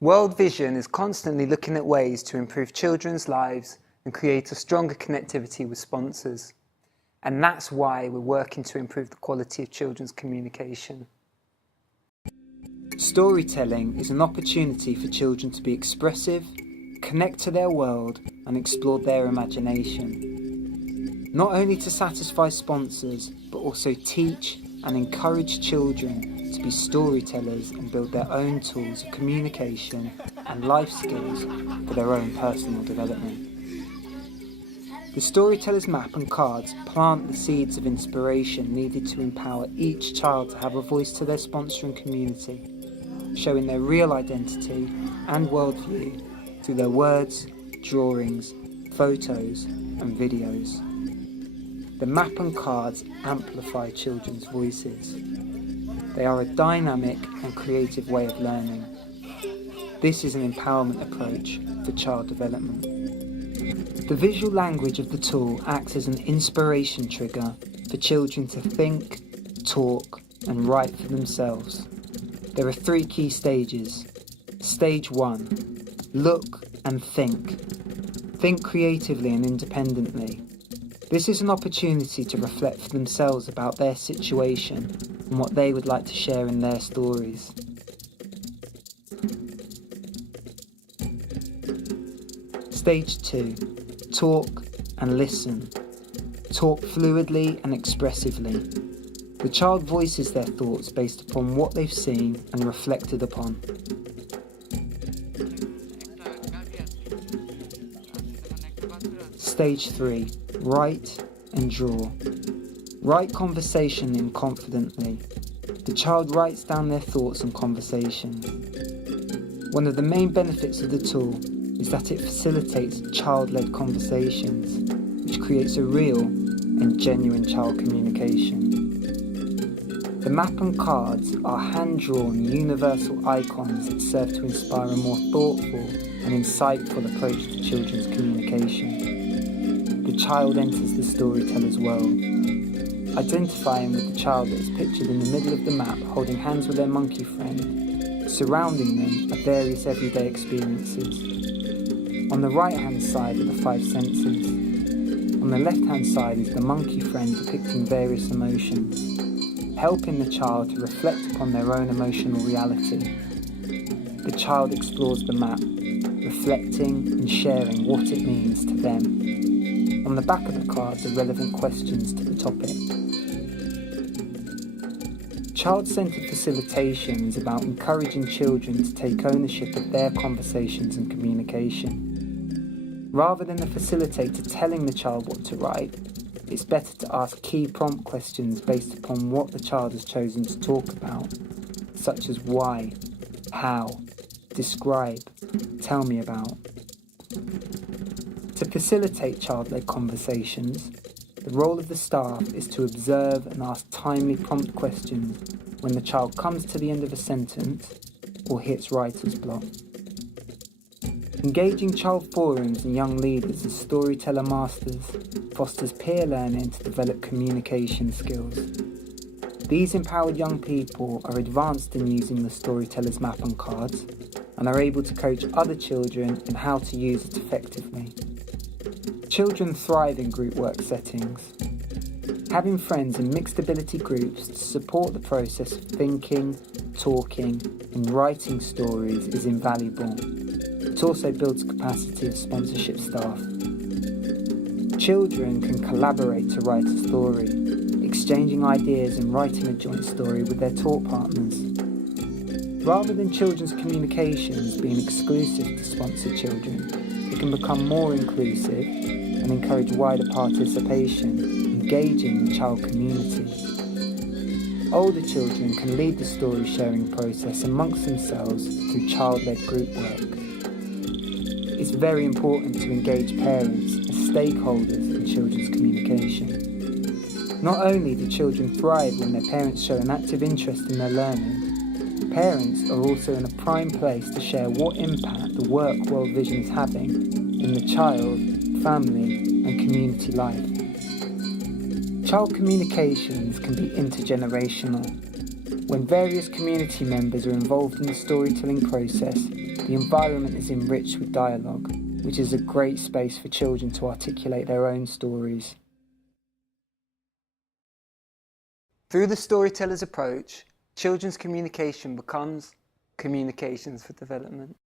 World Vision is constantly looking at ways to improve children's lives and create a stronger connectivity with sponsors. And that's why we're working to improve the quality of children's communication. Storytelling is an opportunity for children to be expressive, connect to their world and explore their imagination. Not only to satisfy sponsors, but also teach and encourage children to be storytellers and build their own tools of communication and life skills for their own personal development. The Storyteller's map and cards plant the seeds of inspiration needed to empower each child to have a voice to their sponsor and community, showing their real identity and worldview through their words, drawings, photos and videos. The map and cards amplify children's voices. They are a dynamic and creative way of learning. This is an empowerment approach for child development. The visual language of the tool acts as an inspiration trigger for children to think, talk, and write for themselves. There are 3 key stages. Stage 1, look and think. Think creatively and independently. This is an opportunity to reflect for themselves about their situation and what they would like to share in their stories. Stage 2, talk and listen. Talk fluidly and expressively. The child voices their thoughts based upon what they've seen and reflected upon. Stage 3, write and draw. Write conversation in confidently. The child writes down their thoughts and conversations. One of the main benefits of the tool is that it facilitates child-led conversations, which creates a real and genuine child communication. The map and cards are hand-drawn universal icons that serve to inspire a more thoughtful and insightful approach to children's communication. The child enters the storyteller's world. Identifying with the child that is pictured in the middle of the map holding hands with their monkey friend, surrounding them are various everyday experiences. On the right-hand side are the 5 senses. On the left-hand side is the monkey friend depicting various emotions, helping the child to reflect upon their own emotional reality. The child explores the map, reflecting and sharing what it means to them. On the back of the cards are relevant questions to the topic. Child-centered facilitation is about encouraging children to take ownership of their conversations and communication. Rather than the facilitator telling the child what to write, it's better to ask key prompt questions based upon what the child has chosen to talk about, such as why, how, describe, tell me about. To facilitate child-led conversations, the role of the staff is to observe and ask timely prompt questions when the child comes to the end of a sentence or hits writer's block. Engaging child forums and young leaders as storyteller masters fosters peer learning to develop communication skills. These empowered young people are advanced in using the storyteller's map and cards and are able to coach other children in how to use it effectively. Children thrive in group work settings. Having friends in mixed ability groups to support the process of thinking, talking and writing stories is invaluable. It also builds capacity of sponsorship staff. Children can collaborate to write a story, exchanging ideas and writing a joint story with their talk partners. Rather than children's communications being exclusive to sponsored children, it can become more inclusive and encourage wider participation, engaging the child community. Older children can lead the story sharing process amongst themselves through child-led group work. It's very important to engage parents as stakeholders in children's communication. Not only do children thrive when their parents show an active interest in their learning, parents are also in a prime place to share what impact the work World Vision is having in the child, family and community life. Child communications can be intergenerational. When various community members are involved in the storytelling process, the environment is enriched with dialogue, which is a great space for children to articulate their own stories. Through the storyteller's approach, children's communication becomes communications for development.